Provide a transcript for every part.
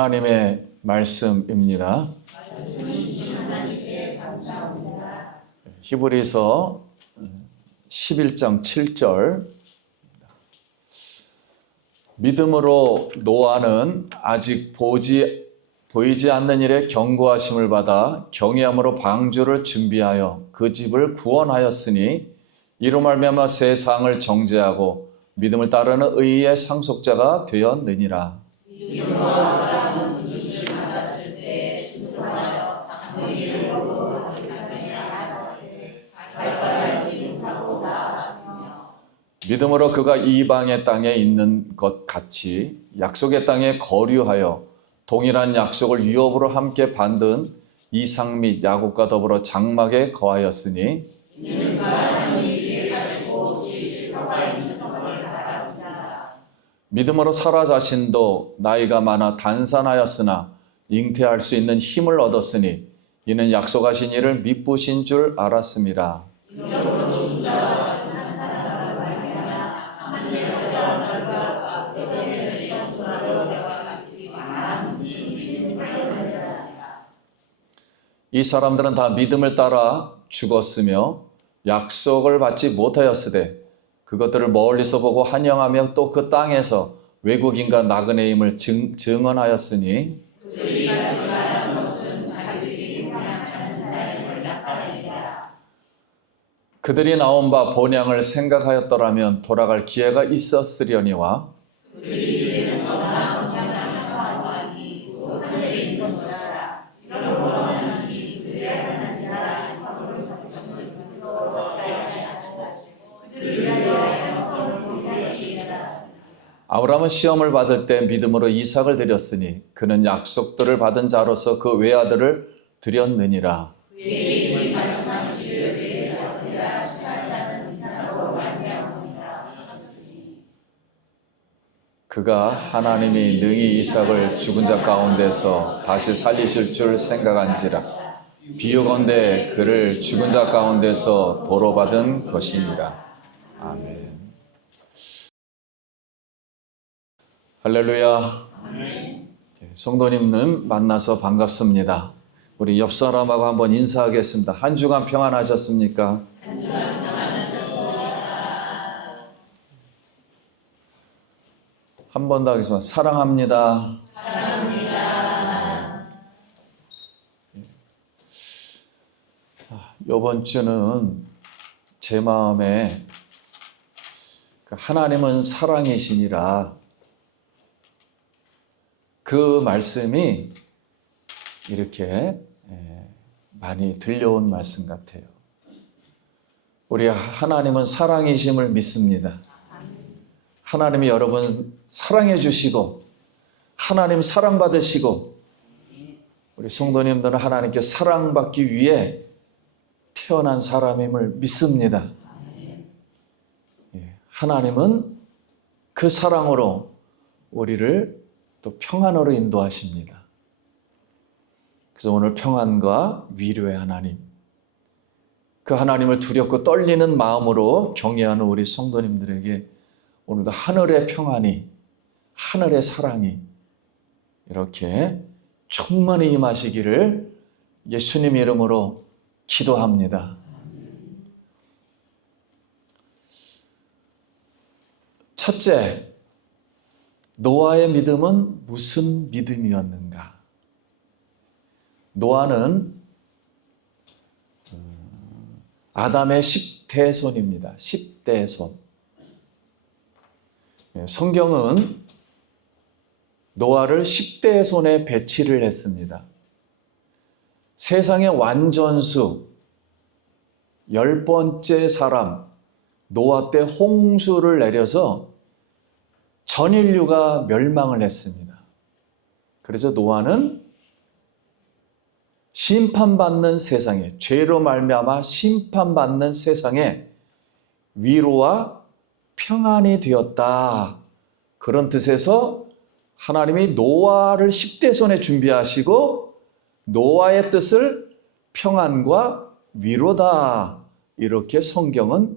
하나님의 말씀입니다. 히브리서 11장 7절 믿음으로 노아는 아직 보지 보이지 않는 일에 경고하심을 받아 경외함으로 방주를 준비하여 그 집을 구원하였으니 이로 말미암아 세상을 정죄하고 믿음을 따르는 의의 상속자가 되었느니라. 믿음으로 그가 이방의 땅에 있는 것 같이 약속의 땅에 거류하여 동일한 약속을 유업으로 함께 받은 이상 및 야곱과 더불어 장막에 거하였으니 믿음으로 사라 자신도 나이가 많아 단산하였으나 잉태할 수 있는 힘을 얻었으니 이는 약속하신 이를 미쁘신 줄 알았습니다. 이 사람들은 다 믿음을 따라 죽었으며 약속을 받지 못하였으되 그것들을 멀리서 보고 환영하며 또 그 땅에서 외국인과 나그네임을 증, 증언하였으니 그들이 나온 바 본향을 생각하였더라면 돌아갈 기회가 있었으려니와 아브라함은 시험을 받을 때 믿음으로 이삭을 드렸으니 그는 약속들을 받은 자로서 그 외아들을 드렸느니라. 그가 하나님이 능히 이삭을 죽은 자 가운데서 다시 살리실 줄 생각한지라. 비유건대 그를 죽은 자 가운데서 도로 받은 것이니라. 아멘. 할렐루야. 예, 성도님들 만나서 반갑습니다. 우리 옆 사람하고 한번 인사하겠습니다. 한 주간 평안하셨습니까? 한번더 하겠습니다. 사랑합니다. 사랑합니다. 이번 주는 제 마음에 그 하나님은 사랑이시니라 그 말씀이 이렇게 예, 많이 들려온 말씀 같아요. 우리 하나님은 사랑이심을 믿습니다. 하나님이 여러분 사랑해 주시고 하나님 사랑받으시고 우리 성도님들은 하나님께 사랑받기 위해 태어난 사람임을 믿습니다. 예, 하나님은 그 사랑으로 우리를 또 평안으로 인도하십니다. 그래서 오늘 평안과 위로의 하나님, 그 하나님을 두렵고 떨리는 마음으로 경외하는 우리 성도님들에게 오늘도 하늘의 평안이, 하늘의 사랑이 이렇게 충만히 임하시기를 예수님 이름으로 기도합니다. 첫째, 노아의 믿음은 무슨 믿음이었는가? 노아는 음, 아담의 10대손입니다. 10대손. 예, 성경은 노아를 10대 손에 배치를 했습니다. 세상의 완전수, 열 번째 사람, 노아 때 홍수를 내려서 전 인류가 멸망을 했습니다. 그래서 노아는 심판받는 세상에 죄로 말미암아 심판받는 세상에 위로와 평안이 되었다. 그런 뜻에서 하나님이 노아를 10대 손에 준비하시고 노아의 뜻을 평안과 위로다. 이렇게 성경은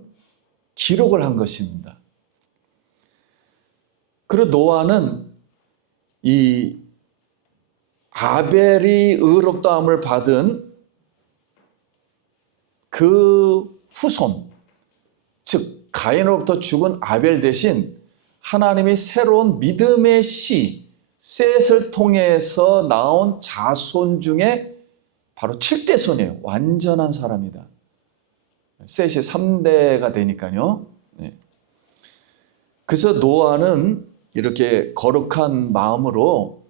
기록을 한 것입니다. 그리고 노아는 이 아벨이 의롭다함을 받은 그 후손, 즉 가인으로부터 죽은 아벨 대신 하나님이 새로운 믿음의 씨, 셋을 통해서 나온 자손 중에 바로 7대 손이에요. 완전한 사람이다. 셋이 3대가 되니까요. 네. 그래서 노아는 이렇게 거룩한 마음으로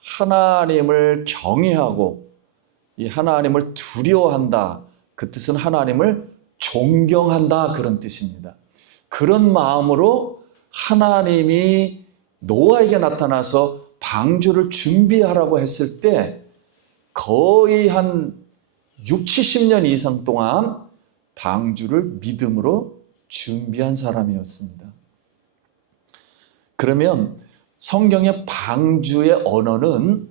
하나님을 경외하고 이 하나님을 두려워한다. 그 뜻은 하나님을 존경한다. 그런 뜻입니다. 그런 마음으로 하나님이 노아에게 나타나서 방주를 준비하라고 했을 때 거의 한 6, 70년 이상 동안 방주를 믿음으로 준비한 사람이었습니다. 그러면 성경의 방주의 언어는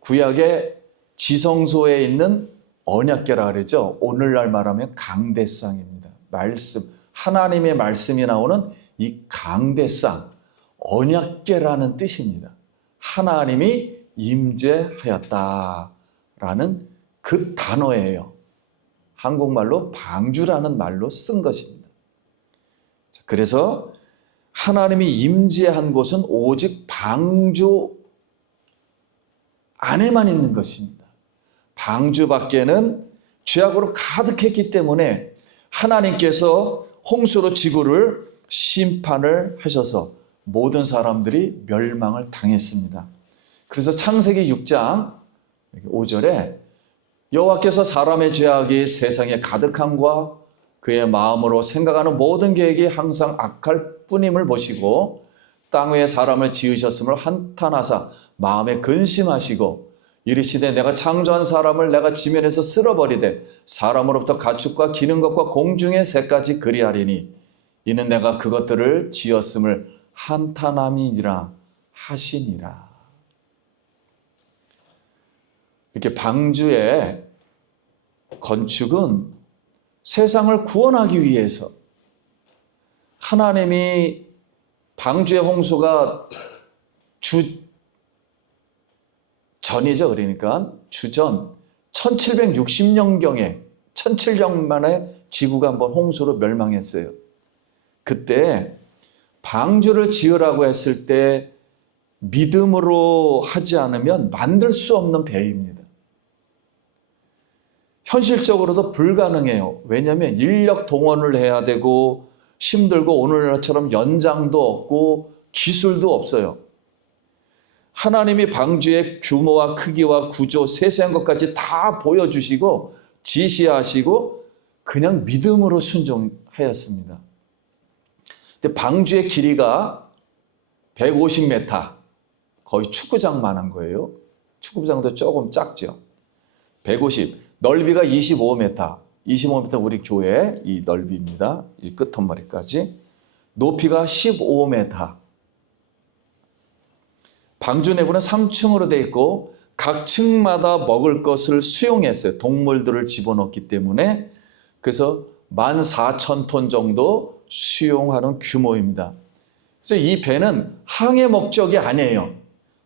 구약의 지성소에 있는 언약계라 그러죠. 오늘날 말하면 강대상입니다. 말씀, 하나님의 말씀이 나오는 이 강대상, 언약계라는 뜻입니다. 하나님이 임재하였다라는 그 단어예요. 한국말로 방주라는 말로 쓴 것입니다. 그래서 하나님이 임재한 곳은 오직 방주 안에만 있는 것입니다. 방주 밖에는 죄악으로 가득했기 때문에 하나님께서 홍수로 지구를 심판을 하셔서 모든 사람들이 멸망을 당했습니다. 그래서 창세기 6장 5절에 여호와께서 사람의 죄악이 세상에 가득함과 그의 마음으로 생각하는 모든 계획이 항상 악할 뿐임을 보시고 땅 위에 사람을 지으셨음을 한탄하사 마음에 근심하시고 이르시되 내가 창조한 사람을 내가 지면에서 쓸어버리되 사람으로부터 가축과 기는 것과 공중의 새까지 그리하리니 이는 내가 그것들을 지었음을 한탄함이니라 하시니라. 이렇게 방주의 건축은 세상을 구원하기 위해서 하나님이 방주의 홍수가 주 전이죠. 그러니까 주전 1760년경에 1700년 만에 지구가 한번 홍수로 멸망했어요. 그때 방주를 지으라고 했을 때 믿음으로 하지 않으면 만들 수 없는 배입니다. 현실적으로도 불가능해요. 왜냐하면 인력 동원을 해야 되고 힘들고 오늘날처럼 연장도 없고 기술도 없어요. 하나님이 방주의 규모와 크기와 구조, 세세한 것까지 다 보여주시고 지시하시고 그냥 믿음으로 순종하였습니다. 근데 방주의 길이가 150m, 거의 축구장만한 거예요. 축구장도 조금 작죠. 150, 넓이가 25m, 25m 우리 교회 이 넓이입니다. 이 끝머리까지. 높이가 15m. 방주 내부는 3층으로 되어 있고 각 층마다 먹을 것을 수용했어요. 동물들을 집어넣기 때문에 그래서 14,000톤 정도 수용하는 규모입니다. 그래서 이 배는 항해 목적이 아니에요.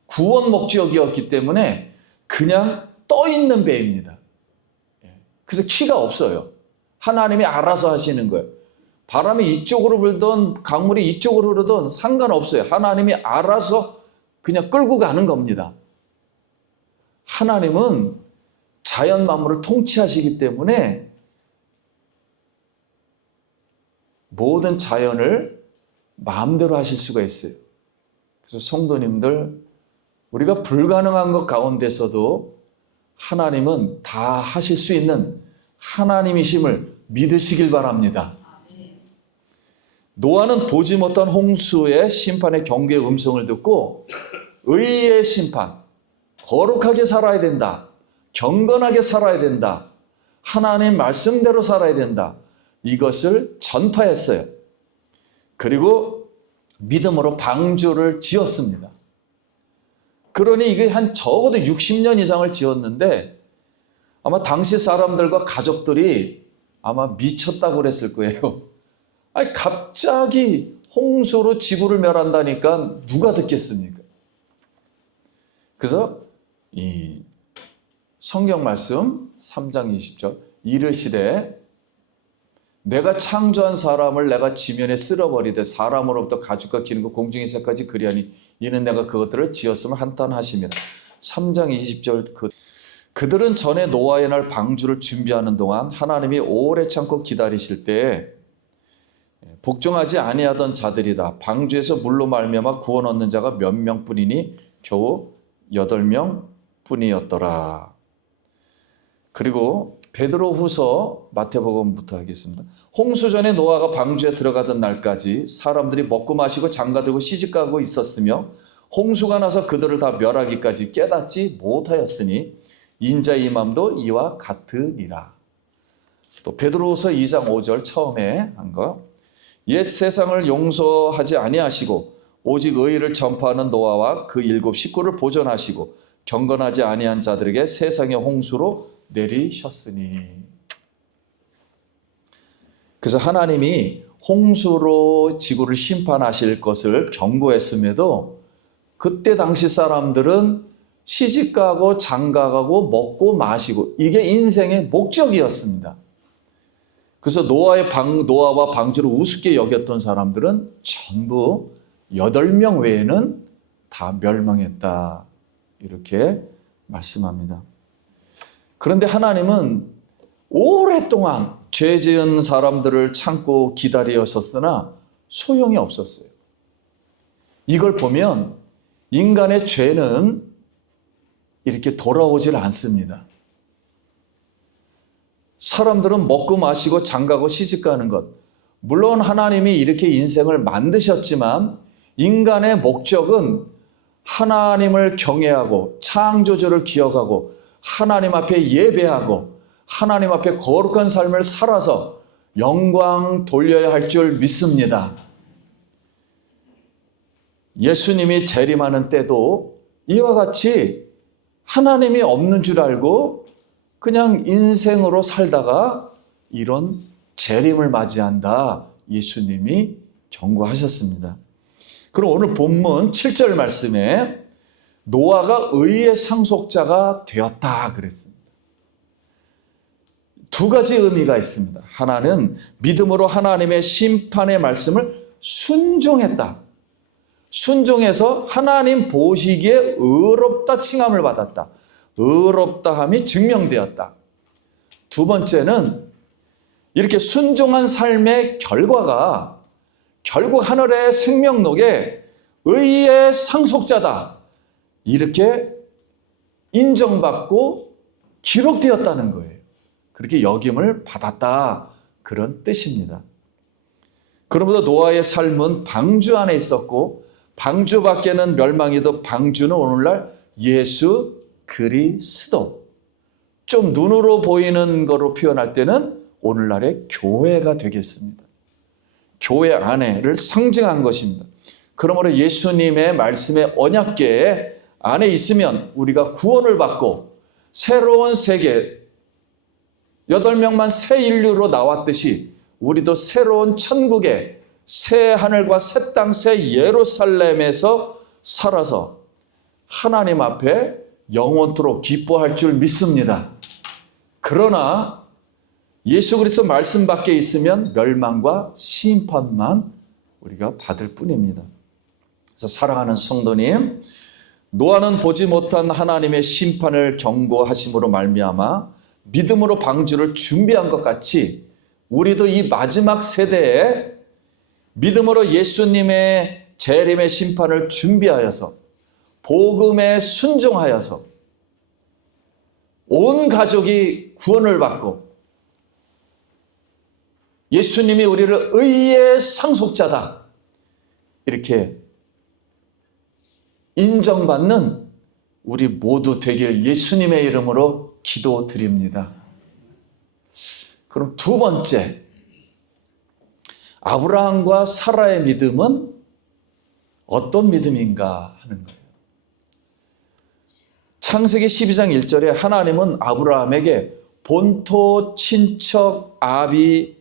구원 목적이었기 때문에 그냥 떠 있는 배입니다. 그래서 키가 없어요. 하나님이 알아서 하시는 거예요. 바람이 이쪽으로 불든 강물이 이쪽으로 흐르든 상관없어요. 하나님이 알아서 그냥 끌고 가는 겁니다. 하나님은 자연 만물을 통치하시기 때문에 모든 자연을 마음대로 하실 수가 있어요. 그래서 성도님들, 우리가 불가능한 것 가운데서도 하나님은 다 하실 수 있는 하나님이심을 믿으시길 바랍니다. 노아는 보지 못한 홍수의 심판의 경계의 음성을 듣고 의의 심판, 거룩하게 살아야 된다. 경건하게 살아야 된다. 하나님 말씀대로 살아야 된다. 이것을 전파했어요. 그리고 믿음으로 방주를 지었습니다. 그러니 이게 한 적어도 60년 이상을 지었는데 아마 당시 사람들과 가족들이 아마 미쳤다고 그랬을 거예요. 아니, 갑자기 홍수로 지구를 멸한다니까 누가 듣겠습니까? 그래서 이 성경 말씀 3장 20절 이르시되 내가 창조한 사람을 내가 지면에 쓸어버리되 사람으로부터 가죽과 기름과 공중의 새까지 그리하니 이는 내가 그것들을 지었음을 한탄하시며 3장 20절 그 그들은 전에 노아의 날 방주를 준비하는 동안 하나님이 오래 참고 기다리실 때에 복종하지 아니하던 자들이다. 방주에서 물로 말미암아 구원 얻는 자가 몇 명뿐이니 겨우 여덟 명뿐이었더라. 그리고 베드로 후서 마태복음부터 하겠습니다. 홍수 전에 노아가 방주에 들어가던 날까지 사람들이 먹고 마시고 장가들고 시집가고 있었으며 홍수가 나서 그들을 다 멸하기까지 깨닫지 못하였으니 인자의 임함도 이와 같으니라. 또 베드로후서 2장 5절 처음에 한 거. 옛 세상을 용서하지 아니하시고 오직 의를 전파하는 노아와 그 일곱 식구를 보존하시고 경건하지 아니한 자들에게 세상의 홍수로 내리셨으니. 그래서 하나님이 홍수로 지구를 심판하실 것을 경고했음에도 그때 당시 사람들은 시집가고 장가가고 먹고 마시고 이게 인생의 목적이었습니다. 그래서 노아의 방, 노아와 방주를 우습게 여겼던 사람들은 전부 여덟 명 외에는 다 멸망했다. 이렇게 말씀합니다. 그런데 하나님은 오랫동안 죄 지은 사람들을 참고 기다리셨으나 소용이 없었어요. 이걸 보면 인간의 죄는 이렇게 돌아오질 않습니다. 사람들은 먹고 마시고 장가고 시집 가는 것. 물론 하나님이 이렇게 인생을 만드셨지만 인간의 목적은 하나님을 경외하고 창조주를 기억하고 하나님 앞에 예배하고 하나님 앞에 거룩한 삶을 살아서 영광 돌려야 할 줄 믿습니다. 예수님이 재림하는 때도 이와 같이 하나님이 없는 줄 알고 그냥 인생으로 살다가 이런 재림을 맞이한다. 예수님이 경고하셨습니다. 그럼 오늘 본문 7절 말씀에 노아가 의의 상속자가 되었다 그랬습니다. 두 가지 의미가 있습니다. 하나는 믿음으로 하나님의 심판의 말씀을 순종했다. 순종해서 하나님 보시기에 의롭다 칭함을 받았다. 의롭다함이 증명되었다. 두 번째는 이렇게 순종한 삶의 결과가 결국 하늘의 생명록에 의의 상속자다. 이렇게 인정받고 기록되었다는 거예요. 그렇게 역임을 받았다. 그런 뜻입니다. 그러므로 노아의 삶은 방주 안에 있었고 방주 밖에는 멸망이도 방주는 오늘날 예수 그리스도. 좀 눈으로 보이는 거로 표현할 때는 오늘날의 교회가 되겠습니다. 교회 안에를 상징한 것입니다. 그러므로 예수님의 말씀의 언약계 안에 있으면 우리가 구원을 받고 새로운 세계, 여덟 명만 새 인류로 나왔듯이 우리도 새로운 천국의 새 하늘과 새 땅, 새 예루살렘에서 살아서 하나님 앞에 영원토록 기뻐할 줄 믿습니다. 그러나 예수 그리스도 말씀 밖에 있으면 멸망과 심판만 우리가 받을 뿐입니다. 그래서 사랑하는 성도님, 노아는 보지 못한 하나님의 심판을 경고하심으로 말미암아 믿음으로 방주를 준비한 것 같이 우리도 이 마지막 세대에 믿음으로 예수님의 재림의 심판을 준비하여서 복음에 순종하여서 온 가족이 구원을 받고 예수님이 우리를 의의 상속자다. 이렇게 인정받는 우리 모두 되길 예수님의 이름으로 기도드립니다. 그럼 두 번째, 아브라함과 사라의 믿음은 어떤 믿음인가 하는 거예요. 창세기 12장 1절에 하나님은 아브라함에게 본토 친척 아비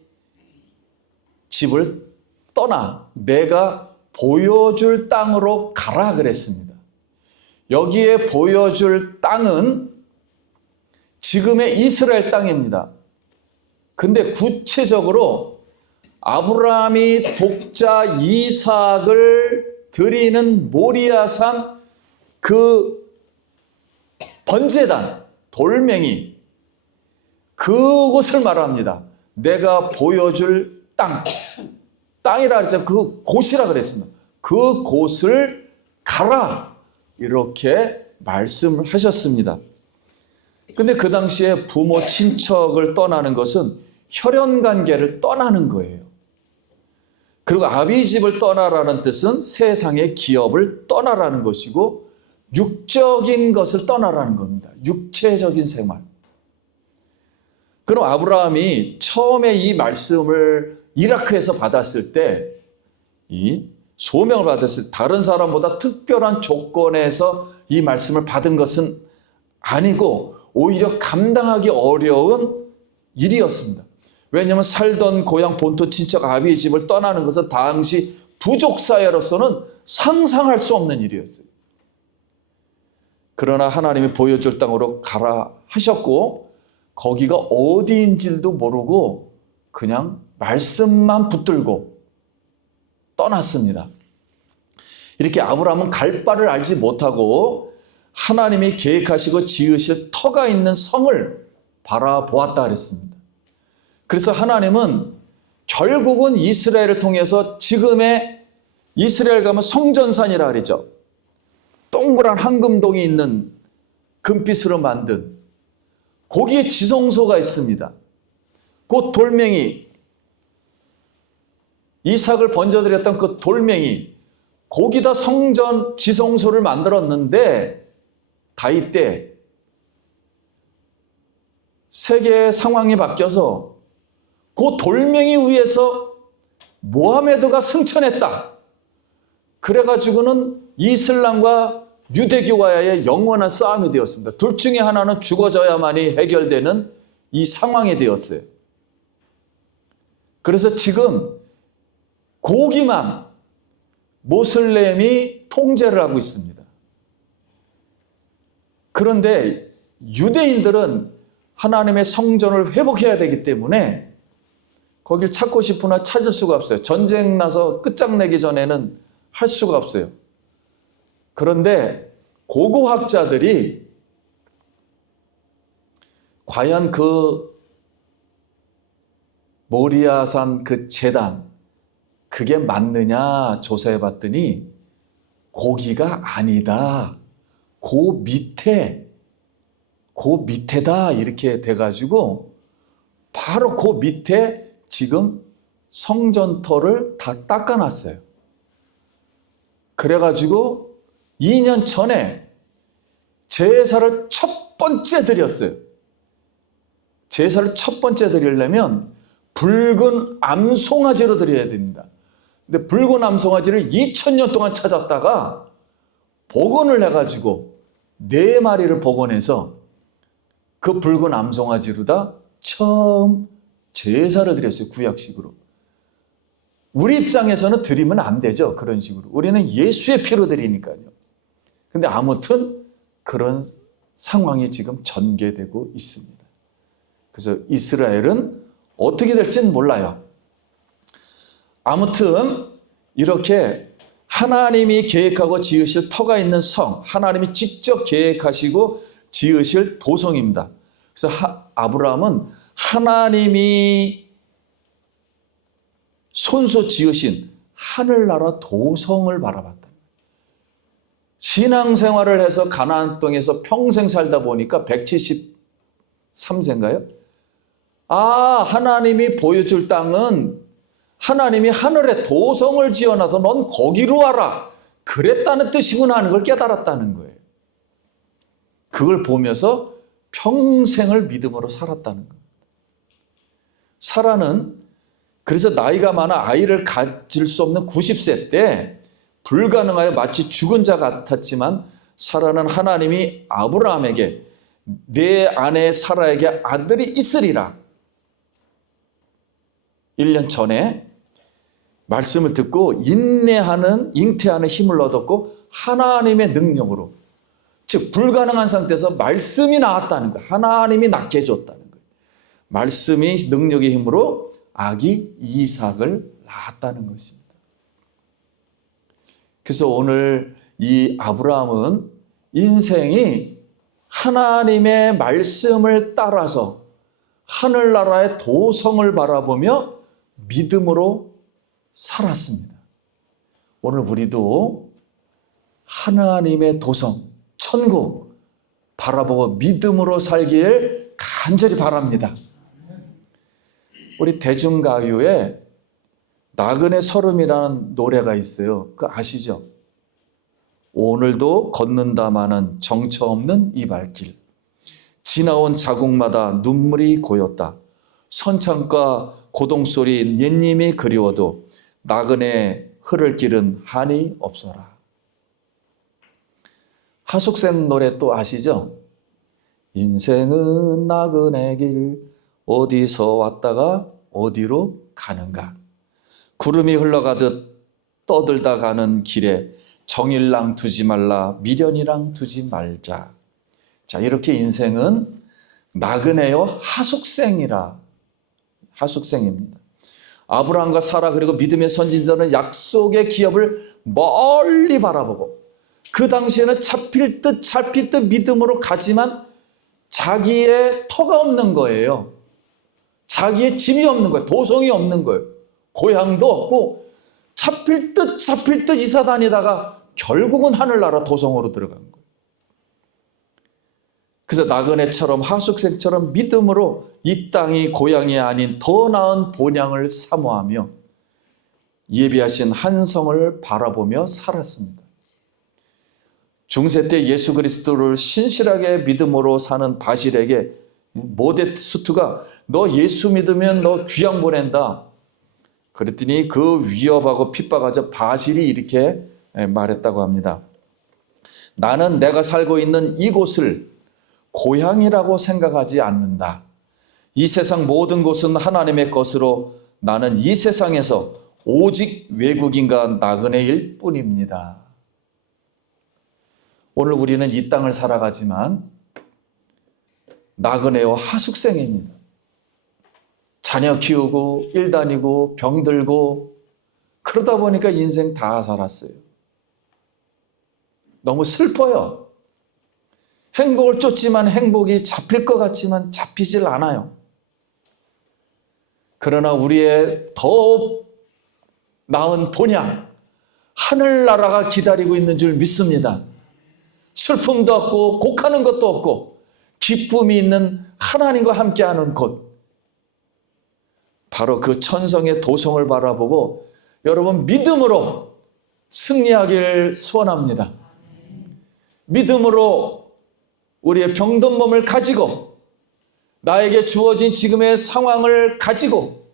집을 떠나 내가 보여줄 땅으로 가라 그랬습니다. 여기에 보여줄 땅은 지금의 이스라엘 땅입니다. 근데 구체적으로 아브라함이 독자 이삭을 드리는 모리아산 그 번제단 돌멩이 그곳을 말합니다. 내가 보여줄 땅 땅이라 그랬죠. 그 곳이라 그랬습니다. 그 곳을 가라 이렇게 말씀을 하셨습니다. 근데 그 당시에 부모 친척을 떠나는 것은 혈연 관계를 떠나는 거예요. 그리고 아비 집을 떠나라는 뜻은 세상의 기업을 떠나라는 것이고 육적인 것을 떠나라는 겁니다. 육체적인 생활. 그럼 아브라함이 처음에 이 말씀을 이라크에서 받았을 때, 이 소명을 받았을 때 다른 사람보다 특별한 조건에서 이 말씀을 받은 것은 아니고 오히려 감당하기 어려운 일이었습니다. 왜냐하면 살던 고향 본토 친척 아비의 집을 떠나는 것은 당시 부족 사회로서는 상상할 수 없는 일이었어요. 그러나 하나님이 보여줄 땅으로 가라 하셨고 거기가 어디인지도 모르고 그냥 말씀만 붙들고 떠났습니다. 이렇게 아브라함은 갈 바를 알지 못하고 하나님이 계획하시고 지으실 터가 있는 성을 바라보았다 그랬습니다. 그래서 하나님은 결국은 이스라엘을 통해서 지금의 이스라엘 가면 성전산이라 그러죠. 동그란 황금동이 있는 금빛으로 만든 거기에 지성소가 있습니다. 그 돌멩이 이삭을 번져드렸던 그 돌멩이 거기다 성전 지성소를 만들었는데 다윗 때 세계의 상황이 바뀌어서 그 돌멩이 위에서 모하메드가 승천했다. 그래가지고는 이슬람과 유대교와의 영원한 싸움이 되었습니다. 둘 중에 하나는 죽어져야만이 해결되는 이 상황이 되었어요. 그래서 지금 고기만 모슬렘이 통제를 하고 있습니다. 그런데 유대인들은 하나님의 성전을 회복해야 되기 때문에 거길 찾고 싶으나 찾을 수가 없어요. 전쟁 나서 끝장내기 전에는 할 수가 없어요. 그런데 고고학자들이 과연 그 모리아산 그 재단 그게 맞느냐 조사해 봤더니 고기가 아니다. 그 밑에 그 밑에다 이렇게 돼 가지고 바로 그 밑에 지금 성전터를 다 닦아 놨어요. 그래 가지고 2년 전에 제사를 첫 번째 드렸어요. 제사를 첫 번째 드리려면 붉은 암송아지로 드려야 됩니다. 근데 붉은 암송아지를 2000년 동안 찾았다가 복원을 해가지고 네 마리를 복원해서 그 붉은 암송아지로다 처음 제사를 드렸어요. 구약식으로. 우리 입장에서는 드리면 안 되죠. 그런 식으로. 우리는 예수의 피로 드리니까요. 근데 아무튼 그런 상황이 지금 전개되고 있습니다. 그래서 이스라엘은 어떻게 될지는 몰라요. 아무튼 이렇게 하나님이 계획하고 지으실 터가 있는 성, 하나님이 직접 계획하시고 지으실 도성입니다. 그래서 하, 아브라함은 하나님이 손수 지으신 하늘나라 도성을 바라봤다. 신앙생활을 해서 가나안 땅에서 평생 살다 보니까 173세인가요? 아, 하나님이 보여줄 땅은 하나님이 하늘에 도성을 지어놔서 넌 거기로 와라. 그랬다는 뜻이구나 하는 걸 깨달았다는 거예요. 그걸 보면서 평생을 믿음으로 살았다는 거예요. 사라는 그래서 나이가 많아 아이를 가질 수 없는 90세 때 불가능하여 마치 죽은 자 같았지만 사라는 하나님이 아브라함에게 내 아내 사라에게 아들이 있으리라. 1년 전에 말씀을 듣고 인내하는 잉태하는 힘을 얻었고 하나님의 능력으로 즉 불가능한 상태에서 말씀이 나왔다는 거. 하나님이 낳게 해줬다는 거예요. 말씀이 능력의 힘으로 아기 이삭을 낳았다는 것입니다. 그래서 오늘 이 아브라함은 인생이 하나님의 말씀을 따라서 하늘나라의 도성을 바라보며 믿음으로 살았습니다. 오늘 우리도 하나님의 도성, 천국 바라보고 믿음으로 살길 간절히 바랍니다. 우리 대중가요에 나그네 설음이라는 노래가 있어요. 그 아시죠? 오늘도 걷는다마는 정처 없는 이 발길. 지나온 자국마다 눈물이 고였다. 선창과 고동소리 옛님이 그리워도 나그네 흐를 길은 한이 없어라. 하숙생 노래 또 아시죠? 인생은 나그네 길 어디서 왔다가 어디로 가는가? 구름이 흘러가듯 떠들다 가는 길에 정일랑 두지 말라 미련이랑 두지 말자. 자, 이렇게 인생은 나그네요 하숙생이라. 하숙생입니다. 아브라함과 사라 그리고 믿음의 선진자는 약속의 기업을 멀리 바라보고 그 당시에는 잡힐 듯 잡힐 듯 믿음으로 가지만 자기의 터가 없는 거예요. 자기의 집이 없는 거예요. 도성이 없는 거예요. 고향도 없고 잡힐 듯 잡힐 듯 이사 다니다가 결국은 하늘나라 도성으로 들어간 거예요. 그래서 나그네처럼 하숙생처럼 믿음으로 이 땅이 고향이 아닌 더 나은 본향을 사모하며 예비하신 한성을 바라보며 살았습니다. 중세 때 예수 그리스도를 신실하게 믿음으로 사는 바실에게 모데스투가 너 예수 믿으면 너 귀양 보낸다. 그랬더니 그 위협하고 핍박하자 바실이 이렇게 말했다고 합니다. 나는 내가 살고 있는 이곳을 고향이라고 생각하지 않는다. 이 세상 모든 곳은 하나님의 것으로 나는 이 세상에서 오직 외국인과 나그네일 뿐입니다. 오늘 우리는 이 땅을 살아가지만 나그네와 하숙생입니다. 자녀 키우고 일 다니고 병 들고 그러다 보니까 인생 다 살았어요. 너무 슬퍼요. 행복을 쫓지만 행복이 잡힐 것 같지만 잡히질 않아요. 그러나 우리의 더 나은 본향, 하늘나라가 기다리고 있는 줄 믿습니다. 슬픔도 없고 곡하는 것도 없고 기쁨이 있는 하나님과 함께하는 곳. 바로 그 천성의 도성을 바라보고 여러분 믿음으로 승리하기를 소원합니다. 믿음으로 우리의 병든 몸을 가지고 나에게 주어진 지금의 상황을 가지고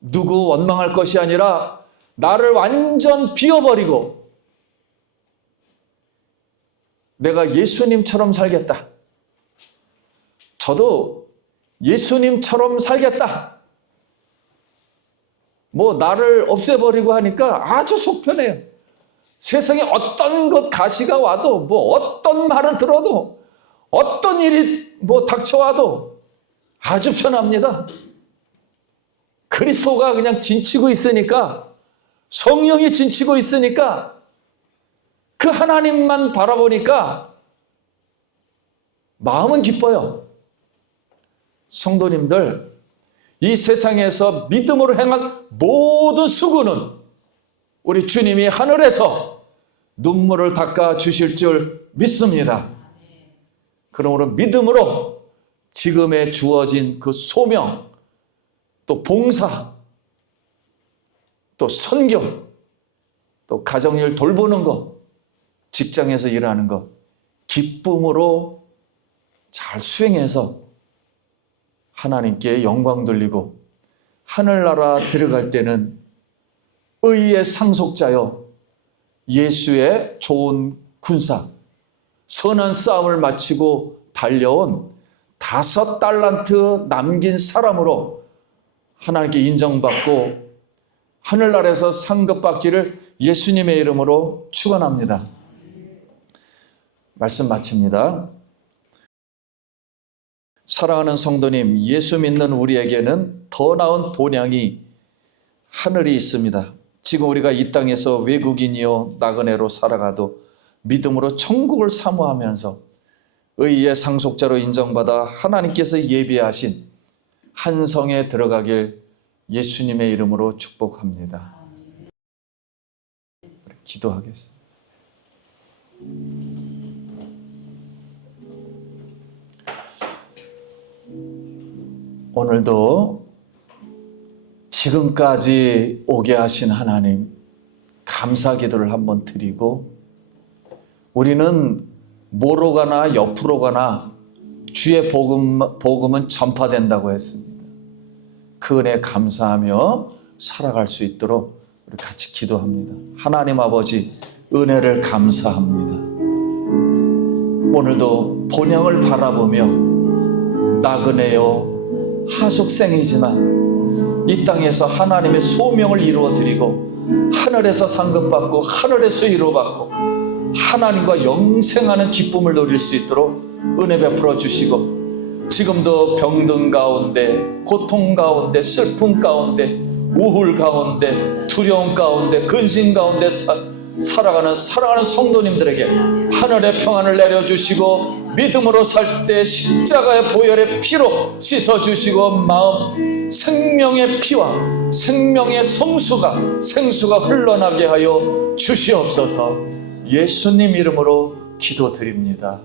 누구 원망할 것이 아니라 나를 완전 비워버리고 내가 예수님처럼 살겠다. 저도 예수님처럼 살겠다. 뭐 나를 없애버리고 하니까 아주 속편해요. 세상에 어떤 것 가시가 와도 뭐 어떤 말을 들어도 어떤 일이 뭐 닥쳐와도 아주 편합니다. 그리스도가 그냥 진치고 있으니까 성령이 진치고 있으니까 그 하나님만 바라보니까 마음은 기뻐요. 성도님들, 이 세상에서 믿음으로 행한 모든 수고는 우리 주님이 하늘에서 눈물을 닦아 주실 줄 믿습니다. 그러므로 믿음으로 지금에 주어진 그 소명, 또 봉사, 또 선교, 또 가정일 돌보는 것, 직장에서 일하는 것, 기쁨으로 잘 수행해서 하나님께 영광 돌리고 하늘나라 들어갈 때는 의의 상속자여 예수의 좋은 군사, 선한 싸움을 마치고 달려온 다섯 달란트 남긴 사람으로 하나님께 인정받고 하늘나라에서 상급받기를 예수님의 이름으로 축원합니다. 말씀 마칩니다. 사랑하는 성도님, 예수 믿는 우리에게는 더 나은 본향이 하늘이 있습니다. 지금 우리가 이 땅에서 외국인이요 나그네로 살아가도 믿음으로 천국을 사모하면서 의의 상속자로 인정받아 하나님께서 예비하신 한 성에 들어가길 예수님의 이름으로 축복합니다. 기도하겠습니다. 오늘도 지금까지 오게 하신 하나님 감사 기도를 한번 드리고 우리는 뭐로 가나 옆으로 가나 주의 복음, 복음은 전파된다고 했습니다. 그 은혜 감사하며 살아갈 수 있도록 우리 같이 기도합니다. 하나님 아버지 은혜를 감사합니다. 오늘도 본향을 바라보며 나그네요 하숙생이지만 이 땅에서 하나님의 소명을 이루어 드리고 하늘에서 상급받고 하늘에서 위로받고 하나님과 영생하는 기쁨을 누릴 수 있도록 은혜 베풀어 주시고 지금도 병든 가운데 고통 가운데 슬픔 가운데 우울 가운데 두려움 가운데 근심 가운데 사, 살아가는 사랑하는 성도님들에게 하늘의 평안을 내려주시고 믿음으로 살 때 십자가의 보혈의 피로 씻어주시고 마음 생명의 피와 생명의 성수가 생수가 흘러나게 하여 주시옵소서 예수님 이름으로 기도드립니다.